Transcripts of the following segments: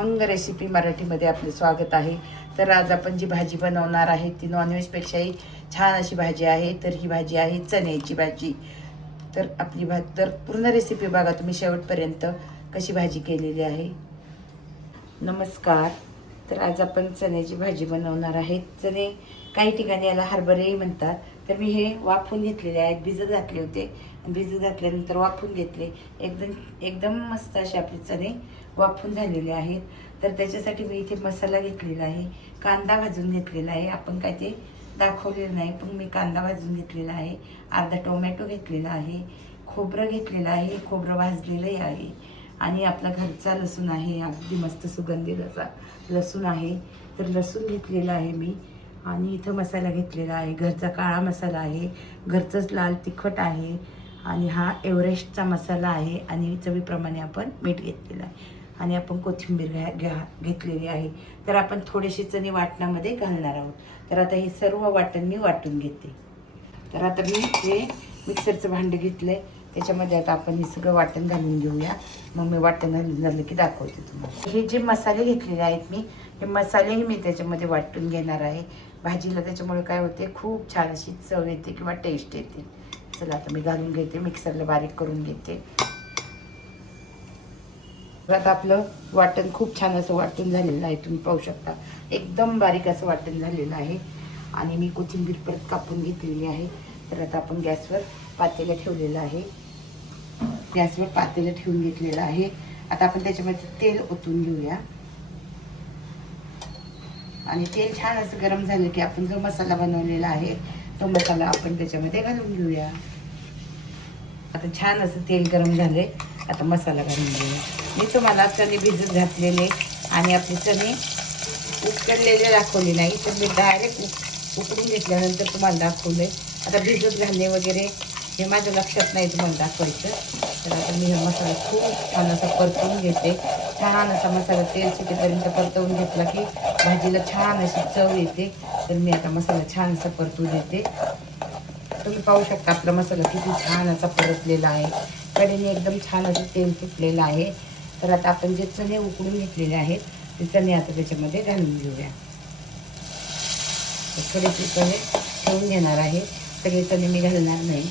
खमंग रेसिपी मराठीमध्ये आपले स्वागत आहे। तर आज आपण जी भाजी बनवणार आहे ती नॉनव्हेजपेक्षाही छान अशी भाजी आहे। तर ही भाजी आहे चण्याची भाजी। तर आपली तर पूर्ण रेसिपी बघा तुम्ही शेवटपर्यंत कशी भाजी केलेली आहे। नमस्कार। तर आज आपण चण्याची भाजी बनवणार आहे। चणे काही ठिकाणी याला हरभरेही म्हणतात। तर मी हे वाफून घेतलेले आहेत, भिजत घातले होते। भिजत घातल्यानंतर वाफून घेतले। एकदम मस्त असे आपले चणे वाफून झालेले आहेत। तर त्याच्यासाठी मी इथे मसाला घेतलेला आहे, कांदा भाजून घेतलेला आहे। आपण काय ते दाखवलेलं नाही, पण मी कांदा भाजून घेतलेला आहे। अर्धा टोमॅटो घेतलेला आहे, खोबरं घेतलेलं आहे, खोबरं भाजलेलंही आहे। आणि आपला घरचा लसूण आहे, अगदी मस्त सुगंधित असा लसूण आहे। तर लसूण घेतलेला आहे मी। आणि इथं मसाला घेतलेला आहे, घरचा काळा मसाला आहे, घरचंच लाल तिखट आहे। आणि हा एव्हरेस्टचा मसाला आहे। आणि चवीप्रमाणे आपण मीठ घेतलेलं आहे। आणि आपण कोथिंबीर घेतलेली आहे। तर आपण थोडेसे चणे वाटणामध्ये घालणार आहोत। तर आता हे सर्व वाटण मी वाटून घेते। तर आता मी हे मिक्सरचं भांडं घेतलं आहे, त्याच्यामध्ये आता आपण हे सगळं वाटण घालून घेऊया। मग मी वाटण घालून झालं की दाखवते तुम्हाला। हे जे मसाले घेतलेले आहेत मी, हे मसालेही मी त्याच्यामध्ये वाटून घेणार आहे भाजीला। त्याच्यामुळे काय होते, खूप छान अशी चव येते किंवा टेस्ट येते। चला आता मी घालून घेते, मिक्सरला बारीक करून घेते। आता आपलं वाटण खूप छान असं वाटून झालेलं आहे, तुम्ही पाहू शकता एकदम बारीक असं वाटण झालेलं आहे। आणि मी कोथिंबीर परत कापून घेतलेली आहे। तर आता आपण गॅसवर पातेलं ठेवलेलं आहे, गॅसवर पातेलं ठेवून घेतलेलं आहे। आता आपण त्याच्यामध्ये तेल ओतून घेऊया। आणि तेल छान असं गरम झालं की आपण जो मसाला बनवलेला आहे तो मसाला आपण त्याच्यामध्ये घालून घेऊया। आता छान असं तेल गरम झाले, आता मसाला घालून घेऊया। मी तुम्हाला चणे भिजत घातलेले आणि आपले चणे उकडलेले दाखवले नाही, तर मी डायरेक्ट उकडून घेतल्यानंतर तुम्हाला दाखवले। आता भिजत घालणे वगैरे हे माझ्या लक्षात नाही तुम्हाला दाखवायचं। तर आता मी हा मसाला खूप छान असा परतवून घेते। छान असा मसाला तेल सुटेपर्यंत परतवून घेतला की भाजीला छान अशी चव येते। तर मी आता मसाला छान असा परतून घेते। तुम्ही पाहू शकता आपला मसाला किती छान असा परतलेला आहे, कढईने एकदम छान असं तेल सुटलेलं आहे। तर आता आपण जे चणे उकडून घेतलेले आहेत ते चणे आता त्याच्यामध्ये घालून घेऊया। थोडेसे चणे ठेवून घेणार आहे, सगळे चणे मी घालणार नाही।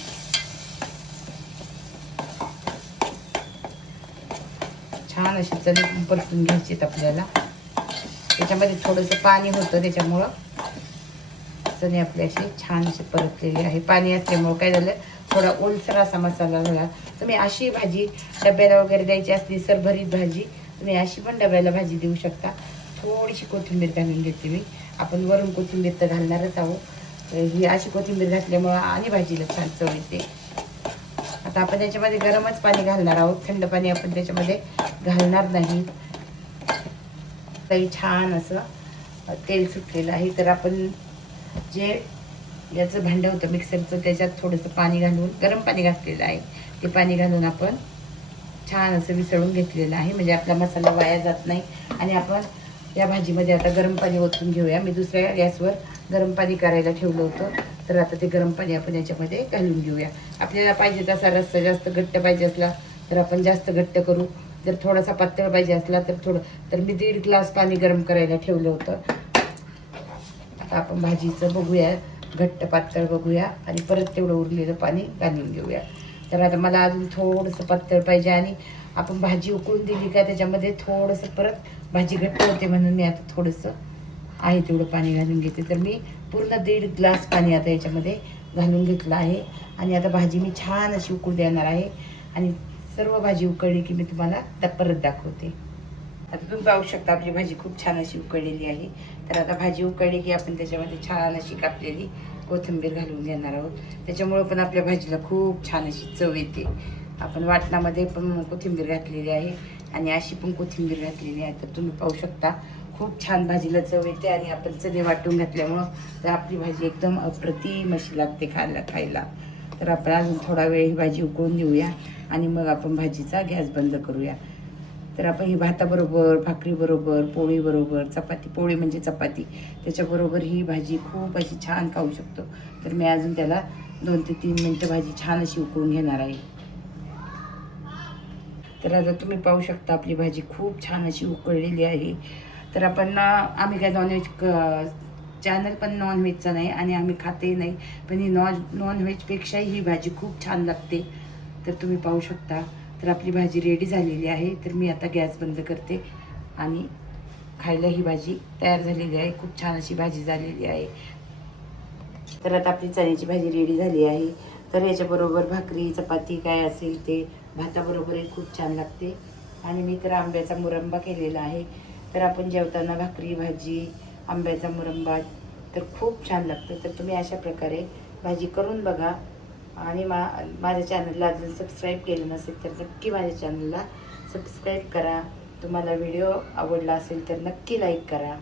छान असे चणे परतून घ्यायचे आपल्याला। त्याच्यामध्ये थोडंसं पाणी होतं, त्याच्यामुळं चणे आपले असे छान असे परतलेले आहे। पाणी असल्यामुळं काय झालं, थोडा ओलसर असा मसाला झाला। तुम्ही अशी भाजी डब्याला वगैरे द्यायची असली, सरभरीत भाजी, तुम्ही अशी पण डब्याला भाजी देऊ शकता। थोडीशी कोथिंबीर घालून घेते मी, आपण वरून कोथिंबीर तर घालणारच आहोत। ही अशी कोथिंबीर घातल्यामुळं आणि भाजीला छान चव येते। आता आपण त्याच्यामध्ये गरमच पाणी घालणार आहोत, थंड पाणी आपण त्याच्यामध्ये घालणार नाही। काही छान असं तेल सुटलेलं आहे। तर आपण जे याचं भांडं होतं मिक्सरचं, त्याच्यात थोडंसं पाणी घालून, गरम पाणी घातलेलं आहे, ते पाणी घालून आपण छान असं मिसळून घेतलेलं आहे। म्हणजे आपला मसाला वाया जात नाही। आणि आपण या भाजीमध्ये आता गरम पाणी ओतून घेऊया। मी दुसऱ्या गॅसवर गरम पाणी करायला ठेवलं होतं, तर आता ते गरम पाणी आपण याच्यामध्ये घालून घेऊया। आपल्याला पाहिजे तसा रस्सा जास्त घट्ट पाहिजे असला तर आपण जास्त घट्ट करू, जर थोडासा पातळ पाहिजे असला तर थोडं। तर मी 1.5 ग्लास पाणी गरम करायला ठेवलं होतं। आता आपण भाजीचं बघूया, घट्ट पातळ बघूया आणि परत तेवढं उरलेलं पाणी घालून घेऊया। तर आता मला अजून थोडंसं पातळ पाहिजे, आणि आपण भाजी उकळून दिली का त्याच्यामध्ये थोडंसं परत भाजी घट्ट होते, म्हणून मी आता थोडंसं आहे तेवढं पाणी घालून घेते। तर मी पूर्ण 1.5 ग्लास पाणी आता याच्यामध्ये घालून घेतलं आहे। आणि आता भाजी मी छान अशी उकळू देणार आहे। आणि सर्व भाजी उकळली की मी तुम्हाला परत दाखवते। आता तुम्ही पाहू शकता आपली भाजी खूप छान अशी उकळलेली आहे। तर आता भाजी उकळली की आपण त्याच्यामध्ये छान अशी कापलेली कोथिंबीर घालून घेणार आहोत। त्याच्यामुळं पण आपल्या भाजीला खूप छान अशी चव येते। आपण वाटणामध्ये पण कोथिंबीर घातलेली आहे आणि अशी पण कोथिंबीर घातलेली आहे। तर तुम्ही पाहू शकता खूप छान भाजीला चव येते। आणि आपण चणे वाटून घातल्यामुळं तर आपली भाजी एकदम अप्रतिम अशी लागते खायला। तर आपण अजून थोडा वेळ ही भाजी उकळून देऊया आणि मग आपण भाजीचा गॅस बंद करूया। तर आपण ही भाताबरोबर, भाकरीबरोबर, पोळीबरोबर, चपाती, पोळी म्हणजे चपाती, त्याच्याबरोबर ही भाजी खूप अशी छान खाऊ शकतो। तर मी अजून त्याला 2 ते 3 मिनटं भाजी छान अशी उकळून घेणार आहे। तर आता तुम्ही पाहू शकता आपली भाजी खूप छान अशी उकळलेली आहे. तर आपण आम्ही काय नॉनव्हेज चॅनल पण नॉनव्हेजचा नाही आणि आम्ही खातही नाही, पण ही नॉनव्हेजपेक्षाही ही भाजी खूप छान लागते. तर तुम्ही पाहू शकता. तर आपली भाजी रेडी झालेली आहे. तर मी आता गॅस बंद करते आणि खायला ही भाजी तयार झालेली आहे. खूप छान अशी भाजी झालेली आहे. तर आता आपली चण्याची भाजी रेडी झाली आहे. तर याच्याबरोबर भाकरी चपाती काय असेल ते भाताबरोबरही खूप छान लागते. आणि मी तर आंब्याचा मुरंबा केलेला आहे. तर आपण जेवताना भाकरी भाजी आंब्याचा मुरंबा तर खूप छान लागतं. तर तुम्ही अशा प्रकारे भाजी करून बघा. आणि माझ्या चॅनलला अजून सबस्क्राईब केलं नसेल तर नक्की माझ्या चॅनलला सबस्क्राईब करा. तुम्हाला व्हिडिओ आवडला असेल तर नक्की लाईक करा.